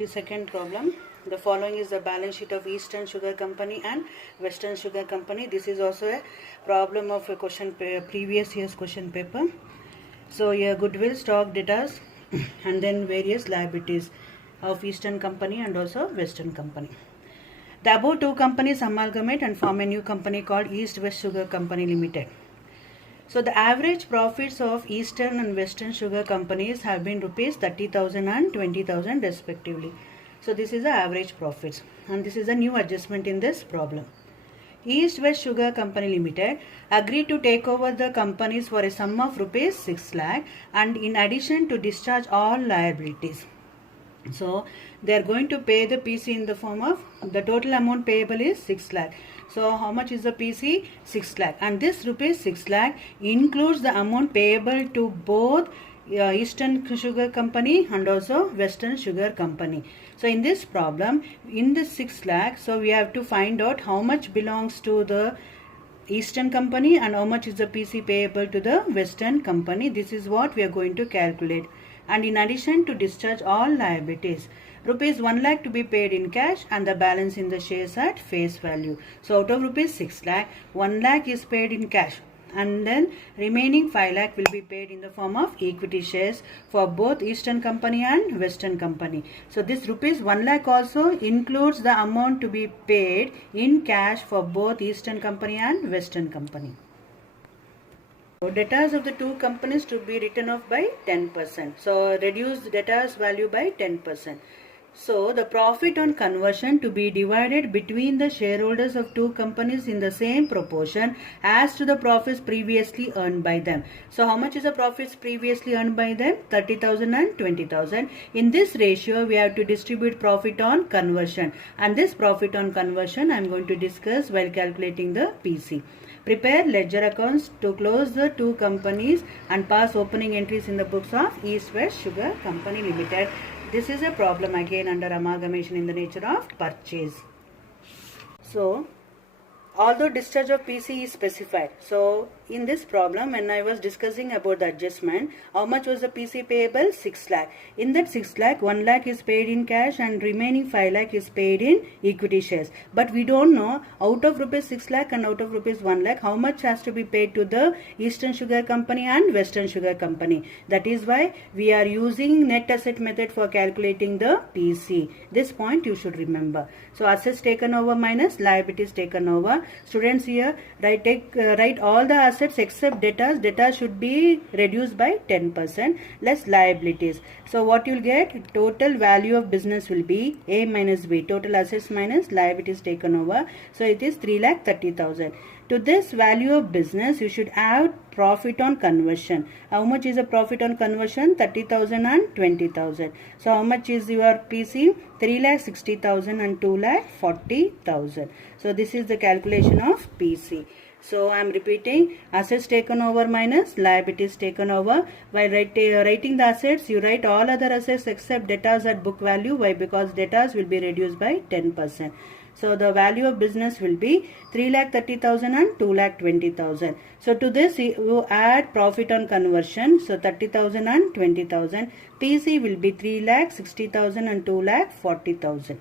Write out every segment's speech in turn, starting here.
The second problem, the following is the balance sheet of Eastern Sugar Company and Western Sugar Company. This is also a problem of a previous year's question paper. So here goodwill, stock, debtors and then various liabilities of Eastern Company and also Western Company. The above two companies amalgamate and form a new company called East West Sugar Company Limited. So the average profits of Eastern and Western sugar companies have been rupees 30,000 and 20,000 respectively. So this is the average profits, and this is a new adjustment in this problem. East West Sugar Company Limited agreed to take over the companies for a sum of rupees 6 lakh and in addition to discharge all liabilities. So they are going to pay the PC in the form of the total amount payable is 6 lakh. So how much is the PC? 6 lakh, and this rupees 6 lakh includes the amount payable to both Eastern Sugar Company and also Western Sugar Company. So in this problem, in this 6 lakh, so we have to find out how much belongs to the Eastern Company and how much is the PC payable to the Western Company. This is what we are going to calculate. And in addition to discharge all liabilities, rupees 1 lakh to be paid in cash and the balance in the shares at face value. So out of rupees 6 lakh, 1 lakh is paid in cash and then remaining 5 lakh will be paid in the form of equity shares for both Eastern Company and Western Company. So this rupees 1 lakh also includes the amount to be paid in cash for both Eastern Company and Western Company. So debtors of the two companies to be written off by 10%. So reduce the debtors value by 10%. So the profit on conversion to be divided between the shareholders of two companies in the same proportion as to the profits previously earned by them. So how much is the profits previously earned by them? 30,000 and 20,000. In this ratio we have to distribute profit on conversion, and this profit on conversion I am going to discuss while calculating the PC. Prepare ledger accounts to close the two companies and pass opening entries in the books of East West Sugar Company Limited. This is a problem again under amalgamation in the nature of purchase. So, although discharge of PC is specified. So, in this problem when I was discussing about the adjustment, how much was the PC payable? 6 lakh. In that 6 lakh, 1 lakh is paid in cash and remaining 5 lakh is paid in equity shares. But we don't know out of rupees 6 lakh and out of rupees 1 lakh how much has to be paid to the Eastern Sugar Company and Western Sugar Company. That is why we are using net asset method for calculating the PC. This point you should remember. So assets taken over minus liabilities taken over. Students here write all the assets except debtors. Debtors should be reduced by 10% less liabilities. So what you will get? Total value of business will be A minus B. Total assets minus liabilities taken over. So it is 3,30,000. To this value of business, you should add profit on conversion. How much is the profit on conversion? 30,000 and 20,000. So how much is your PC? 3,60,000 and 2,40,000. So this is the calculation of PC. So I am repeating, assets taken over minus liabilities taken over. While writing the assets, you write all other assets except debtors at book value. Why? Because debtors will be reduced by 10%. So the value of business will be 3,30,000 and 2,20,000. So to this you add profit on conversion. So 30,000 and 20,000. PC will be 3,60,000 and 2,40,000.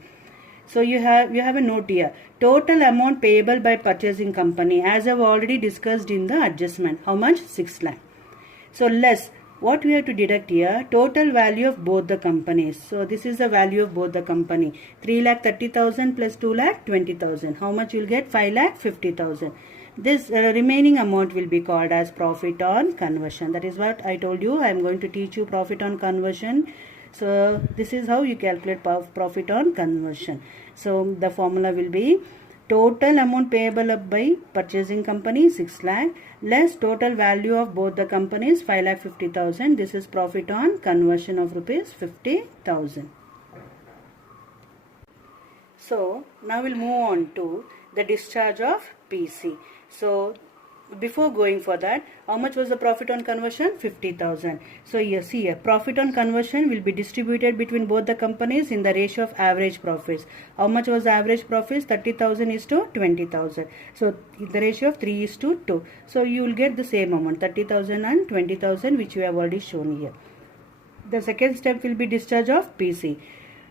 So you have a note here. Total amount payable by purchasing company, as I have already discussed in the adjustment. How much? 6 lakh. So less. What we have to deduct here? Total value of both the companies. So this is the value of both the company. 3,30,000 plus 2,20,000. How much you will get? 5,50,000. This remaining amount will be called as profit on conversion. That is what I told you. I am going to teach you profit on conversion. So this is how you calculate profit on conversion. So the formula will be total amount payable by purchasing company 6 lakh less total value of both the companies 5,50,000. This is profit on conversion of rupees 50,000. So now we'll move on to the discharge of PC. So before going for that, how much was the profit on conversion? 50,000. So you see here, profit on conversion will be distributed between both the companies in the ratio of average profits. How much was the average profits? 30,000 is to 20,000. So the ratio of 3 is to 2. So you will get the same amount, 30,000 and 20,000, which we have already shown here. The second step will be discharge of PC.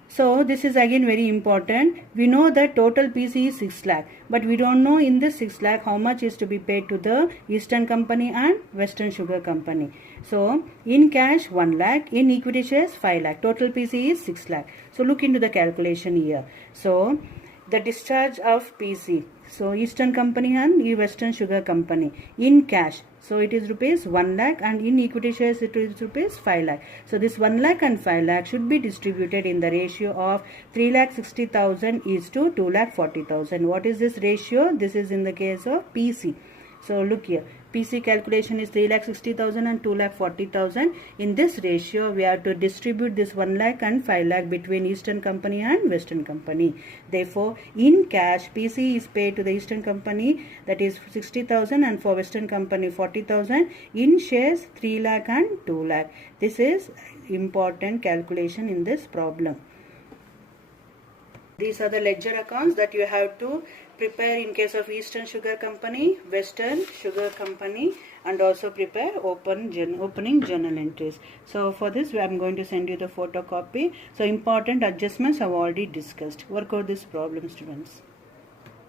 So this is again very important. We know that total PC is 6 lakh, but we don't know in this 6 lakh how much is to be paid to the Eastern Company and Western Sugar Company. So in cash 1 lakh, in equity shares 5 lakh. Total PC is 6 lakh. So look into the calculation here. So the discharge of PC. So Eastern Company and Western Sugar Company in cash. So it is rupees 1 lakh, and in equity shares it is rupees 5 lakh. So this 1 lakh and 5 lakh should be distributed in the ratio of 3,60,000 is to 2,40,000. What is this ratio? This is in the case of PC. So look here. PC calculation is 3,60,000 and 2,40,000. In this ratio, we have to distribute this 1 lakh and 5 lakh between Eastern Company and Western Company. Therefore, in cash, PC is paid to the Eastern Company, that is 60,000, and for Western Company 40,000. In shares 3 lakh and 2 lakh. This is important calculation in this problem. These are the ledger accounts that you have to prepare in case of Eastern Sugar Company, Western Sugar Company, and also prepare opening journal entries. So for this I am going to send you the photocopy. So important adjustments I have already discussed. Work out this problem, students.